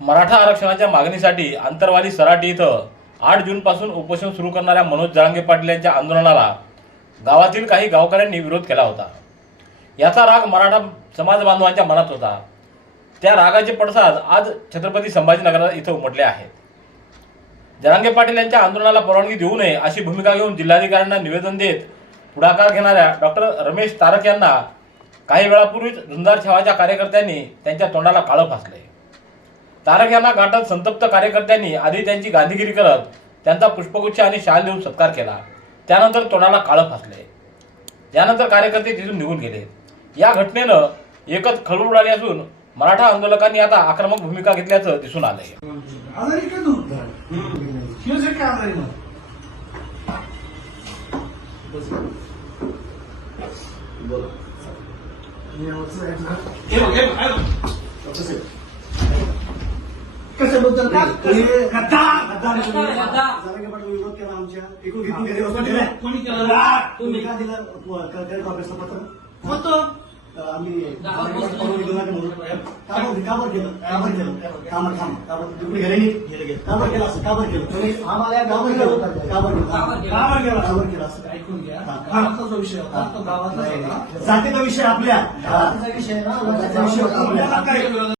मराठा आरक्षणाच्या मागणीसाठी आंतरवाली सराटी इथं आठ जूनपासून उपोषण सुरू करणाऱ्या मनोज जरांगे पाटील यांच्या आंदोलनाला गावातील काही गावकऱ्यांनी विरोध केला होता. याचा राग मराठा समाज बांधवांच्या मनात होता. त्या रागाचे पडसाद आज छत्रपती संभाजीनगर इथं उमटले आहेत. जरांगे पाटील यांच्या आंदोलनाला परवानगी देऊ नये अशी भूमिका घेऊन जिल्हाधिकाऱ्यांना निवेदन देत पुढाकार घेणाऱ्या डॉक्टर रमेश तारक यांना काही वेळापूर्वीच झुंजार छावाच्या कार्यकर्त्यांनी त्यांच्या तोंडाला काळं फासले तारक यांना गाठत संतप्त कार्यकर्त्यांनी आधी त्यांची गांधीगिरी करत त्यांचा पुष्पगुच्छ आणि शाल देऊन सत्कार केला. त्यानंतर तोंडाला काळं फासले. यानंतर कार्यकर्ते तिथून निघून गेले. या घटनेनं एकच खळबळ उडाली असून मराठा आंदोलकांनी आता आक्रमक भूमिका घेतल्याचं दिसून आलंय. आजारी कशाबद्दल का विरोध केला आमच्या. एकूण घेतून गेले होते कोणी केलं? तुम्ही का दिलं? काँग्रेसचं पत्र होतं. आम्ही परवानगी देऊ नका म्हणून. काबर काबर केलं काबर केलं काबर थांब काबर तुम्ही घरी नाही काबर केलं असं काबर केलं तुम्ही आम्हाला काबर केलं काबर केलं काबर केलं? काबर केलं असं ऐकून घ्या. हा. गावाचा विषय होता तो गावाचा. जातीचा विषय आपल्या. जातीचा विषय ना विषय होता.